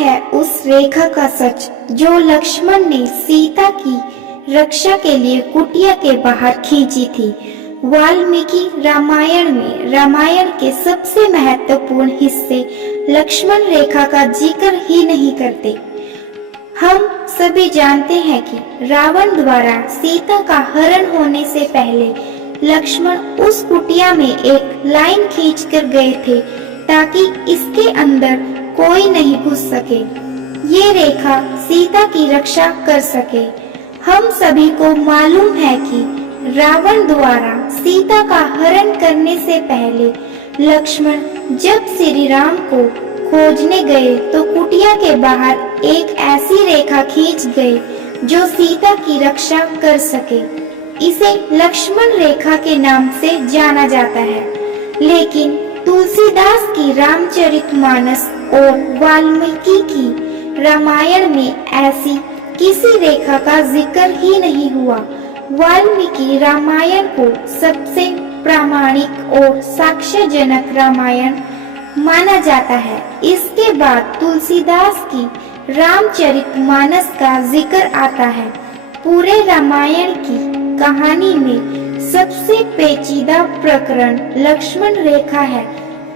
है उस रेखा का सच जो लक्ष्मण ने सीता की रक्षा के लिए कुटिया के बाहर खींची थी। वाल्मीकि रामायण में रामायण के सबसे महत्वपूर्ण हिस्से लक्ष्मण रेखा का जिक्र ही नहीं करते। हम सभी जानते हैं कि रावण द्वारा सीता का हरण होने से पहले लक्ष्मण उस कुटिया में एक लाइन खींचकर गए थे ताकि इसके अंदर कोई नहीं घुस सके, ये रेखा सीता की रक्षा कर सके। हम सभी को मालूम है कि रावण द्वारा सीता का हरण करने से पहले लक्ष्मण जब श्री राम को खोजने गए तो कुटिया के बाहर एक ऐसी रेखा खींच गए जो सीता की रक्षा कर सके। इसे लक्ष्मण रेखा के नाम से जाना जाता है, लेकिन तुलसीदास की रामचरितमानस और वाल्मीकि की रामायण में ऐसी किसी रेखा का जिक्र ही नहीं हुआ। वाल्मीकि रामायण को सबसे प्रामाणिक और साक्ष्यजनक रामायण माना जाता है। इसके बाद तुलसीदास की रामचरितमानस का जिक्र आता है। पूरे रामायण की कहानी में सबसे पेचीदा प्रकरण लक्ष्मण रेखा है,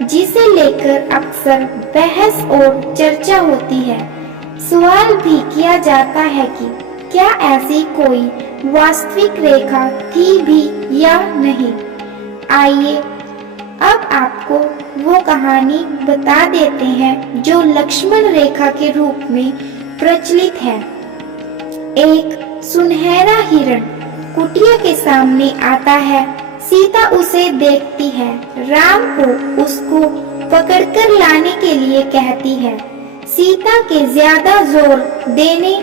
जिसे लेकर अक्सर बहस और चर्चा होती है। सवाल भी किया जाता है कि क्या ऐसी कोई वास्तविक रेखा थी भी या नहीं। आइए अब आपको वो कहानी बता देते हैं जो लक्ष्मण रेखा के रूप में प्रचलित है। एक सुनहरा हिरण कुटिया के सामने आता है। सीता उसे देखती है। राम को उसको पकड़कर लाने के लिए कहती है। सीता के ज्यादा जोर देने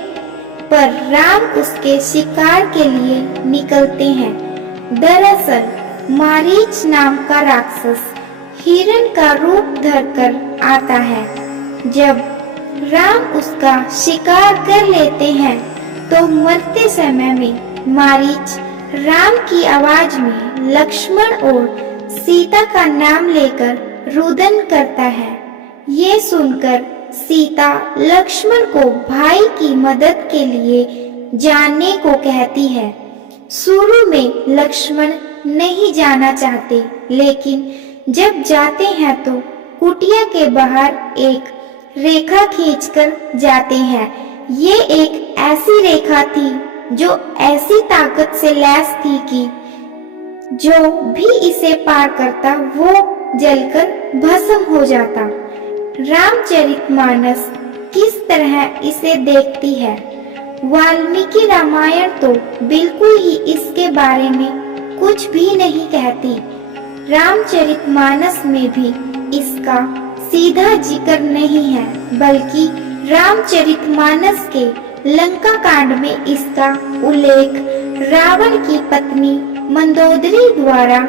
पर राम उसके शिकार के लिए निकलते हैं। दरअसल मारीच नाम का राक्षस हिरण का रूप धरकर आता है। जब राम उसका शिकार कर लेते हैं तो मरते समय में मारीच राम की आवाज में लक्ष्मण और सीता का नाम लेकर रुदन करता है। ये सुनकर सीता लक्ष्मण को भाई की मदद के लिए जाने को कहती है। शुरू में लक्ष्मण नहीं जाना चाहते, लेकिन जब जाते हैं तो कुटिया के बाहर एक रेखा खींचकर जाते हैं। ये एक ऐसी रेखा थी जो ऐसी ताकत से लैस थी कि जो भी इसे पार करता वो जलकर भस्म हो जाता। रामचरितमानस किस तरह इसे देखती है। वाल्मीकि रामायण तो बिल्कुल ही इसके बारे में कुछ भी नहीं कहती। रामचरितमानस में भी इसका सीधा जिक्र नहीं है, बल्कि रामचरितमानस के लंका कांड में इसका उल्लेख रावण की पत्नी मंदोदरी द्वारा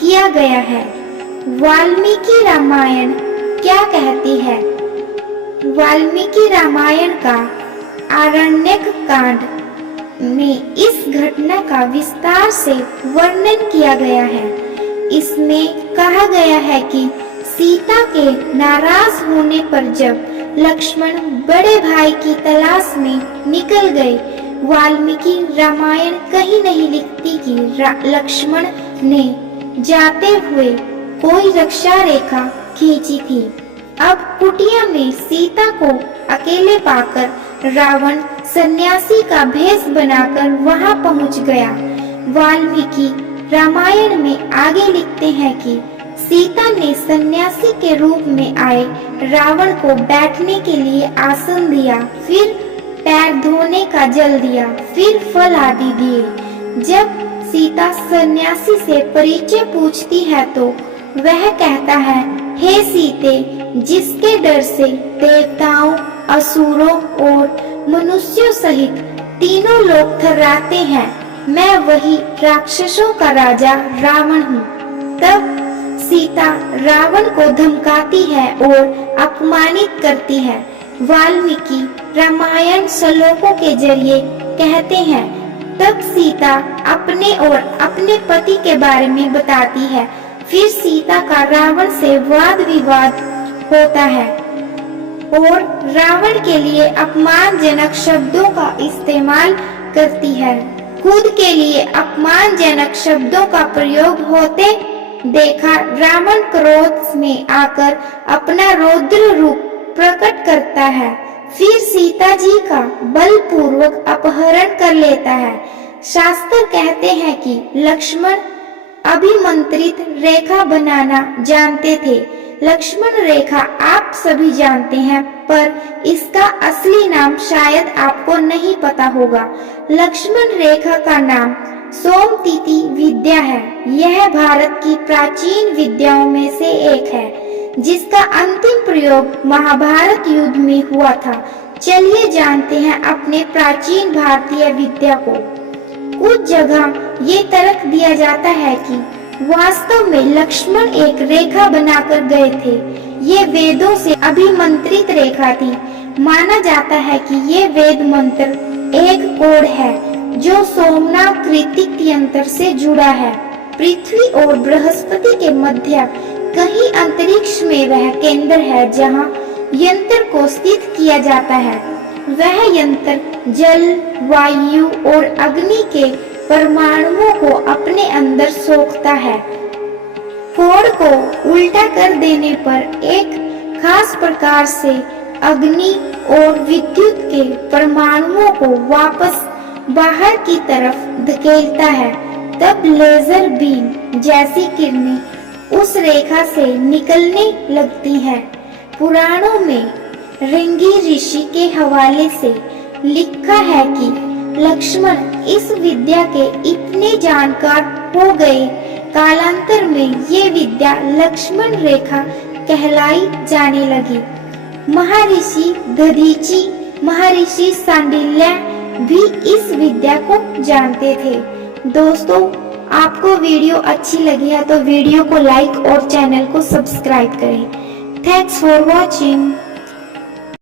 किया गया है। वाल्मीकि रामायण क्या कहती है। वाल्मीकि रामायण का आरण्यक कांड में इस घटना का विस्तार से वर्णन किया गया है। इसमें कहा गया है कि सीता के नाराज होने पर जब लक्ष्मण बड़े भाई की तलाश में निकल गए, वाल्मीकि रामायण कहीं नहीं लिखती कि लक्ष्मण ने जाते हुए कोई रक्षा रेखा खींची थी। अब कुटिया में सीता को अकेले पाकर रावण सन्यासी का भेष बनाकर वहां पहुंच गया। वाल्मीकि रामायण में आगे लिखते हैं कि सीता ने सन्यासी के रूप में आए रावण को बैठने के लिए आसन दिया, फिर पैर धोने का जल दिया, फिर फल आदि दिए। जब सीता सन्यासी से परिचय पूछती है तो वह कहता है, हे सीते, जिसके डर से देवताओं, असुरों और मनुष्यों सहित तीनों लोग थर्राते हैं, मैं वही राक्षसों का राजा रावण हूँ। तब सीता रावण को धमकाती है और अपमानित करती है। वाल्मीकि रामायण श्लोकों के जरिए कहते हैं, तब सीता अपने और अपने पति के बारे में बताती है। फिर सीता का रावण से वाद विवाद होता है। और रावण के लिए अपमानजनक शब्दों का इस्तेमाल करती है। खुद के लिए अपमानजनक शब्दों का प्रयोग होते देखा रावण क्रोध में आकर अपना रौद्र रूप प्रकट करता है। फिर सीता जी का बलपूर्वक अपहरण कर लेता है। शास्त्र कहते हैं कि लक्ष्मण अभिमंत्रित रेखा बनाना जानते थे। लक्ष्मण रेखा आप सभी जानते हैं, पर इसका असली नाम शायद आपको नहीं पता होगा। लक्ष्मण रेखा का नाम सोमतिथि विद्या है। यह भारत की प्राचीन विद्याओं में से एक है, जिसका अंतिम प्रयोग महाभारत युद्ध में हुआ था। चलिए जानते हैं अपने प्राचीन भारतीय विद्या को। कुछ जगह ये तर्क दिया जाता है कि वास्तव में लक्ष्मण एक रेखा बनाकर गए थे। ये वेदों से अभिमंत्रित रेखा थी। माना जाता है कि ये वेद मंत्र एक कोड है जो सोमनाथ कृतिक यंत्र से जुड़ा है। पृथ्वी और बृहस्पति के मध्य कहीं अंतरिक्ष में वह केंद्र है जहाँ यंत्र को स्थित किया जाता है। वह यंत्र जल, वायु और अग्नि के परमाणुओं को अपने अंदर सोखता है। कोड को उल्टा कर देने पर एक खास प्रकार से अग्नि और विद्युत के परमाणुओं को वापस बाहर की तरफ धकेलता है। तब लेजर बीम जैसी किरणें उस रेखा से निकलने लगती हैं। पुराणों में ऋंगी ऋषि के हवाले से लिखा है कि लक्ष्मण इस विद्या के इतने जानकार हो गए, कालांतर में ये विद्या लक्ष्मण रेखा कहलाई जाने लगी। महर्षि दधीची, महर्षि सांडिल्य भी इस विद्या को जानते थे। दोस्तों, आपको वीडियो अच्छी लगी है तो वीडियो को लाइक और चैनल को सब्सक्राइब करें। Thanks for watching.